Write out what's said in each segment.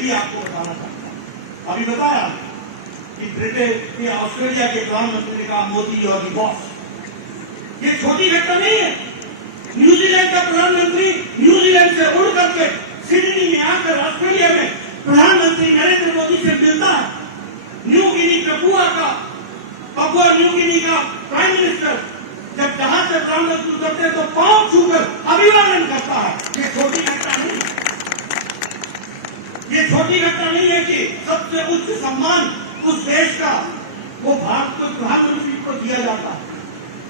ये भी आपको बताना चाहता हूँ। अभी बताया कि ब्रिटेन या ऑस्ट्रेलिया के प्रधानमंत्री ने कहा मोदी और दी बॉस। ये छोटी घटना नहीं है। न्यूजीलैंड का प्रधानमंत्री न्यूजीलैंड से उड़ करके सिडनी में आकर ऑस्ट्रेलिया में प्रधानमंत्री नरेंद्र मोदी से मिलता है। New Guinea Papua New Guinea का प्राइम मिनिस्टर जब जहां से प्रधानमंत्री करते तो पांव छूकर अभिवादन करता है। ये छोटी घटना नहीं है। ये छोटी घटना नहीं है कि सबसे उच्च सम्मान उस देश का वो भारत को प्रधानमंत्री को दिया जाता है।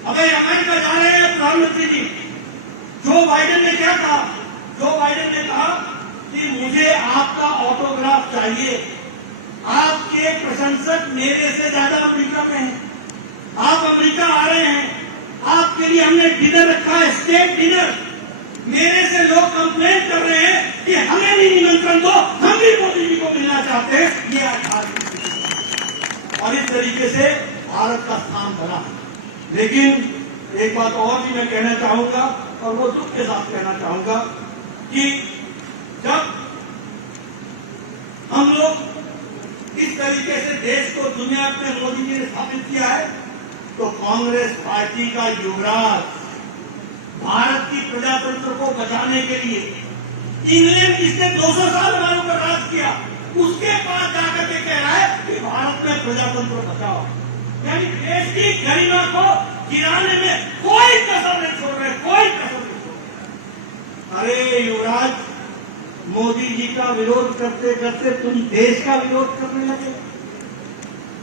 अगर अमेरिका जा रहे हैं प्रधानमंत्री जी, जो बाइडेन ने क्या कहा? जो बाइडेन ने कहा कि मुझे आपका ऑटोग्राफ चाहिए। आपके प्रशंसक मेरे से ज्यादा अमेरिका में हैं। आप अमेरिका आ रहे हैं, आपके लिए हमने डिनर रखा है, स्टेट डिनर। मेरे से लोग कंप्लेन कर रहे हैं कि हमें भी निमंत्रण दो, हम भी मोदी जी को मिलना चाहते हैं। ये और इस तरीके से भारत का स्थान बना। लेकिन एक बात और भी मैं कहना चाहूंगा और वो दुख के साथ कहना चाहूंगा कि जब हम लोग इस तरीके से देश को दुनिया में मोदी जी ने स्थापित किया है तो कांग्रेस पार्टी का युवराज भारत की प्रजातंत्र को बचाने के लिए इंग्लैंड जिसने 200 साल हमारे ऊपर राज किया उसके पास जाकर के कह रहा है कि भारत में प्रजातंत्र बचाओ। यानी देश की गरिमा को गिराने में कोई कसर नहीं छोड़ रहे, कोई कसर नहीं छोड़ रहे। अरे युवराज, मोदी जी का विरोध करते करते तुम देश का विरोध करने लगे।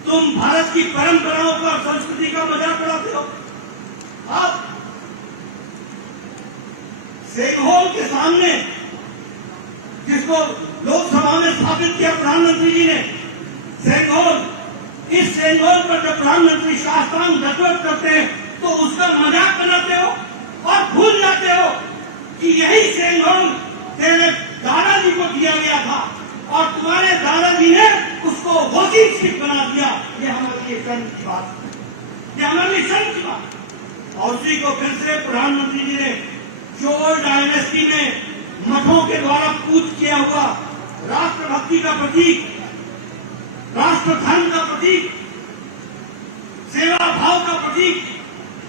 तुम भारत की परंपराओं का, संस्कृति का मजाक उड़ाते हो। आप सेंगहोल के सामने, जिसको लोकसभा में स्थापित किया प्रधानमंत्री जी ने, सेंगहोल, इस सेंगहोल पर जब प्रधानमंत्री शास्त्रांग दंडवत करते हैं तो उसका मजाक बनाते हो और भूल जाते हो कि यही सेंगहोल तेरे दादाजी को दिया गया था और तुम्हारे दादाजी ने उसको वॉकिंग स्टिक बना दिया। ये हमारी शर्म की बात है, ये हमारी शर्म की बात है। और उसी को फिर से प्रधानमंत्री जी ने चोल डायनेस्टी में मठों के द्वारा पूज किया हुआ राष्ट्रभक्ति का प्रतीक, राष्ट्र धर्म का प्रतीक, सेवा भाव का प्रतीक,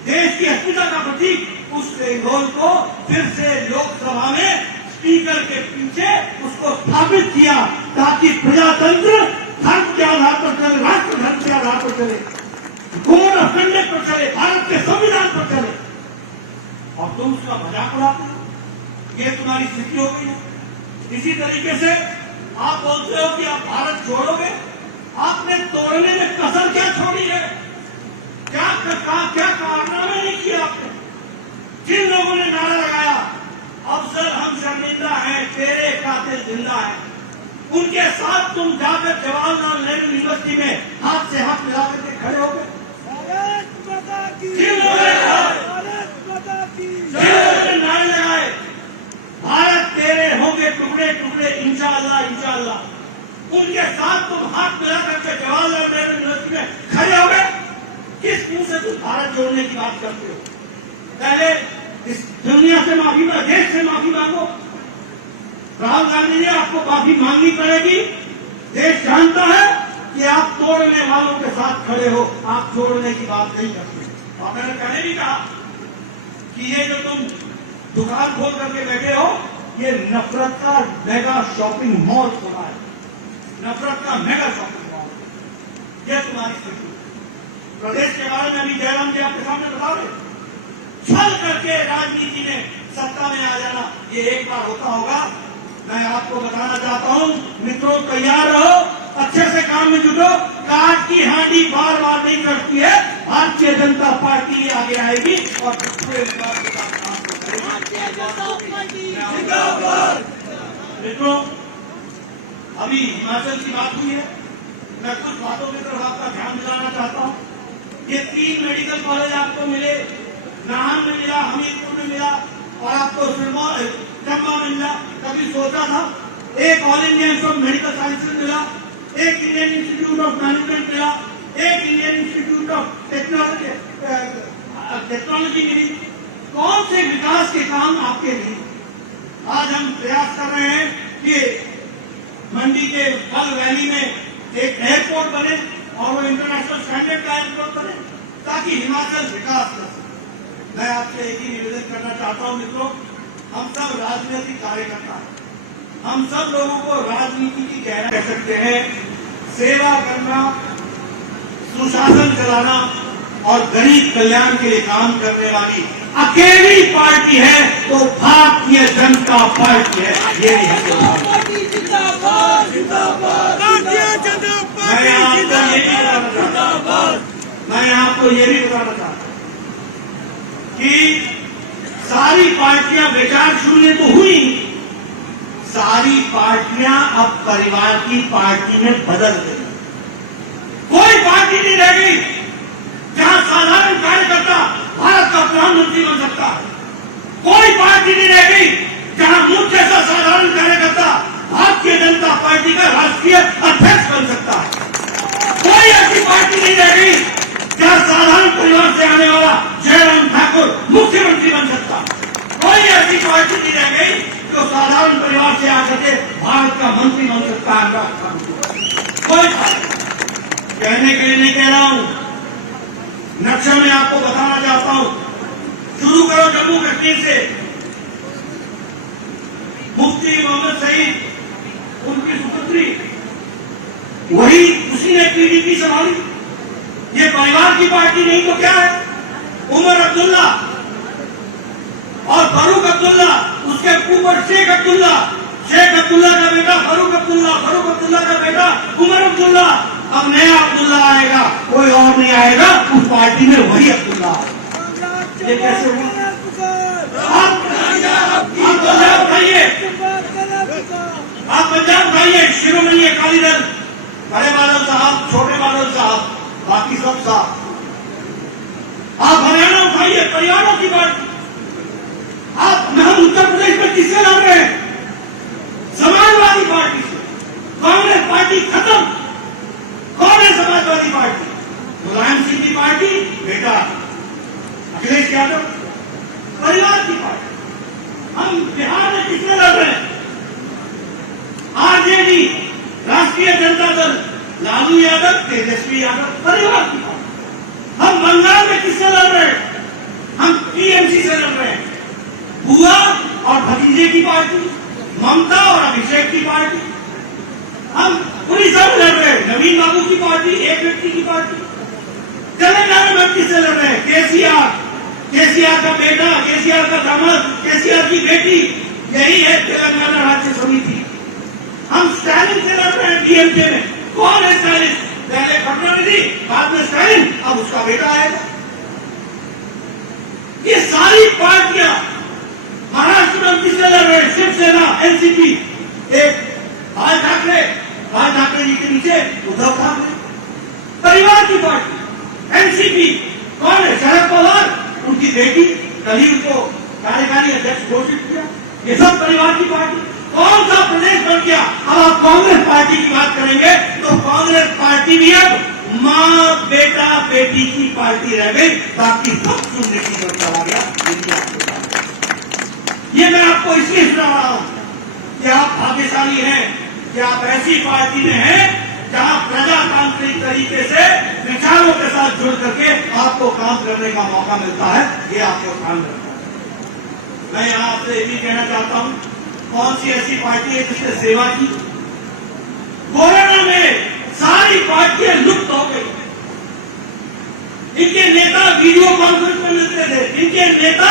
देश की अस्मिता का प्रतीक, उस सेंगहोल को फिर से लोकसभा में स्पीकर के पीछे उसको स्थापित किया ताकि प्रजातंत्र धर्म के आधार पर चले, राष्ट्र धर्म के आधार पर चले, कोड ऑफ कंडक्ट पर चले, भारत के संविधान पर चले। और तुम उसका मजाक उड़ाते हो। ये तुम्हारी स्थिति हो गई है। इसी तरीके से आप बोलते हो कि आप भारत छोड़ोगे। आपने तोड़ने में कसर क्या छोड़ी है? क्या कारनामे नहीं किए आपने? जिन लोगों ने नारा लगाया अफसर हम शर्मिंदा हैं, तेरे कातिल जिंदा है, उनके साथ तुम जाकर जवाहरलाल नेहरू यूनिवर्सिटी में हाथ से हाथ मिला करके खड़े हो गए। जिन लोगों ने नारे लगाए भारत तेरे होंगे टुकड़े टुकड़े इंशाअल्लाह इंशाअल्लाह, उनके साथ तुम हाथ मिला करके जवाहरलाल नेहरू यूनिवर्सिटी में खड़े हो गए। किस मुंह से तुम भारत जोड़ने की बात करते हो? पहले इस दुनिया से माफी मांगो, देश से माफी मांगो। राहुल गांधी जी, आपको माफी मांगनी पड़ेगी। देश जानता है कि आप तोड़ने वालों के साथ खड़े हो, आप जोड़ने की बात नहीं करते। और मैंने पहले भी कहा कि ये जो तुम दुकान खोल करके बैठे हो, ये नफरत का मेगा शॉपिंग मॉल खोला है, नफरत का मेगा शॉपिंग मॉल। ये तुम्हारी स्थिति। प्रदेश के बारे में अभी जयराम जी आपके सामने बता रहे, छल करके राजनीति में सत्ता में आ जाना ये एक बार होता होगा। मैं आपको बताना चाहता हूं मित्रों, तैयार रहो, अच्छे से काम में जुटो। काट की हांडी बार बार नहीं कटती है। भारतीय जनता पार्टी आगे आएगी और पूरे विकास के साथ काम करेगी। मित्रों, अभी हिमाचल की बात हुई है, मैं कुछ बातों की तरफ आपका ध्यान दिलाना चाहता हूं। ये 3 मेडिकल कॉलेज आपको मिले, नाहन में मिला, हमीरपुर में मिला और आपको चंबा में मिला। कभी सोचा था? एक all India institute of medical sciences मिला, एक इंडियन इंस्टीट्यूट ऑफ मैनेजमेंट मिला, एक इंडियन इंस्टीट्यूट ऑफ टेक्नोलॉजी मिली। कौन से विकास के काम आपके लिए? आज हम प्रयास कर रहे हैं कि मंडी के फल वैली में एक एयरपोर्ट बने और वो इंटरनेशनल स्टैंडर्ड का एयरपोर्ट बने ताकि हिमाचल विकास कर सके। मैं आपसे एक ही निवेदन करना चाहता हूं मित्रों, हम सब राजनीतिक कार्यकर्ता हैं, हम सब लोगों को राजनीति की गहराई कह सकते हैं। सेवा करना, सुशासन चलाना और गरीब कल्याण के लिए काम करने वाली अकेली पार्टी है तो भारतीय जनता पार्टी है। ये मैं आपको ये भी बताना चाहता हूं कि सारी पार्टियां विचार शून्य तो हुई, सारी पार्टियां अब परिवार की पार्टी में बदल गई। कोई पार्टी नहीं रह गई जहां साधारण कार्यकर्ता भारत का प्रधानमंत्री बन सकता है। कोई पार्टी नहीं रह गई जहां मुझ जैसा साधारण कार्यकर्ता भारतीय जनता पार्टी का राष्ट्रीय अध्यक्ष बन सकता है। कोई ऐसी पार्टी नहीं रह गई जहां साधारण परिवार से आने वाला जयराम ठाकुर मुख्यमंत्री बन सकता है। कोई ऐसी पार्टी नहीं रह गई जो साधारण परिवार से आकर के भारत का मंत्री बन सकता है। कोई कहने के लिए नहीं कह रहा हूं, नक्शा में आपको बताना चाहता हूं। शुरू करो जम्मू कश्मीर से। मुफ्ती मोहम्मद सईद, उनकी सुपुत्री, वही उसी ने पीडीपी संभाली। ये परिवार की पार्टी नहीं तो क्या है? उमर अब्दुल्ला और फारूक अब्दुल्ला, उसके ऊपर शेख अब्दुल्ला का बेटा फारूक अब्दुल्ला का बेटा उमर अब्दुल्ला। अब नया अब्दुल्ला आएगा, कोई और नहीं आएगा उस पार्टी में, वही अब्दुल्ला। ये कैसे हुआ? आप पंजाब उठाइए, आप पंजाब उठाइए, शिरोमणि अकाली दल, बड़े बादल साहब, छोटे बादल साहब, बाकी सब साहब। आप हरियाणा उठाइए, परिवारों की पार्टी। आप हम उत्तर प्रदेश में किससे लड़ रहे हैं? समाजवादी पार्टी से। कांग्रेस पार्टी खत्म। कौन है समाजवादी पार्टी? मुलायम सिंह की पार्टी, बेटा अखिलेश यादव, परिवार की पार्टी। हम बिहार में किससे लड़ रहे हैं? आरजेडी, राष्ट्रीय जनता दल, लालू यादव, तेजस्वी यादव, परिवार की पार्टी। हम बंगाल में किससे लड़ रहे हैं? हम टीएमसी से लड़ रहे हैं। बुआ और भतीजे की पार्टी, ममता और अभिषेक की पार्टी। हम उड़ीसा में लड़ रहे हैं, नवीन बाबू की पार्टी, एक व्यक्ति की पार्टी। तेलंगाना में किससे लड़ रहे हैं? केसीआर का बेटा, केसीआर का दामाद, केसीआर की बेटी, यही है तेलंगाना राज्य समिति। हम स्टालिन से लड़ रहे हैं डीएमके में। कौन है स्टालिन? पहले करुणानिधि, बाद में स्टालिन, अब उसका बेटा आएगा। ये सारी पार्टियां महाराष्ट्र में किससे लड़ रहे हैं? शिवसेना, एनसीपी, एक बाल ठाकरे जी के नीचे उद्धव ठाकरे, परिवार की पार्टी। एनसीपी कौन है? शरद पवार, उनकी बेटी, कल ही उनको कार्यकारी अध्यक्ष घोषित किया। ये सब परिवार की पार्टी। कौन सा प्रदेश बन गया? अब आप कांग्रेस पार्टी की बात करेंगे तो कांग्रेस पार्टी भी अब माँ बेटा बेटी की पार्टी रह गई, बाकी सब सुनने की तरफ चला गया। ये मैं आपको इसलिए सुना रहा हूं कि आप भाग्यशाली हैं कि आप ऐसी पार्टी में हैं जहां प्रजातांत्रिक तरीके से विचारों के साथ जुड़ करके आपको काम करने का मौका मिलता है। ये आपको ध्यान रखना है। मैं यहां आपसे ये भी कहना चाहता हूं, कौन सी ऐसी पार्टी है जिसने सेवा की? कोरोना में सारी पार्टियां लुप्त हो गई। इनके नेता वीडियो कॉन्फ्रेंस में मिलते थे, इनके नेता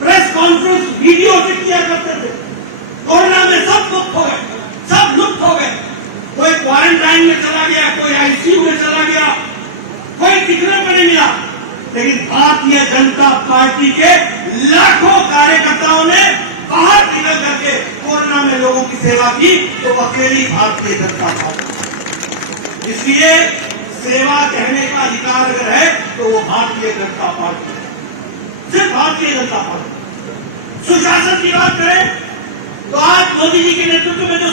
प्रेस कॉन्फ्रेंस वीडियो से किया करते थे। कोरोना में सब लुप्त हो गए, सब लुप्त हो गए। कोई क्वारंटाइन में चला गया, कोई आईसीयू में चला गया, कोई दिखने को नहीं मिला। लेकिन भारतीय जनता पार्टी के लाखों कार्यकर्ताओं ने बाहर निकल करके कोरोना में लोगों की सेवा की, तो अकेली भारतीय जनता पार्टी। इसलिए सेवा कहने का अधिकार अगर है तो वो भारतीय जनता पार्टी, सिर्फ भारतीय जनता पार्टी। सुशासन की बात करें तो आज मोदी जी के नेतृत्व में जो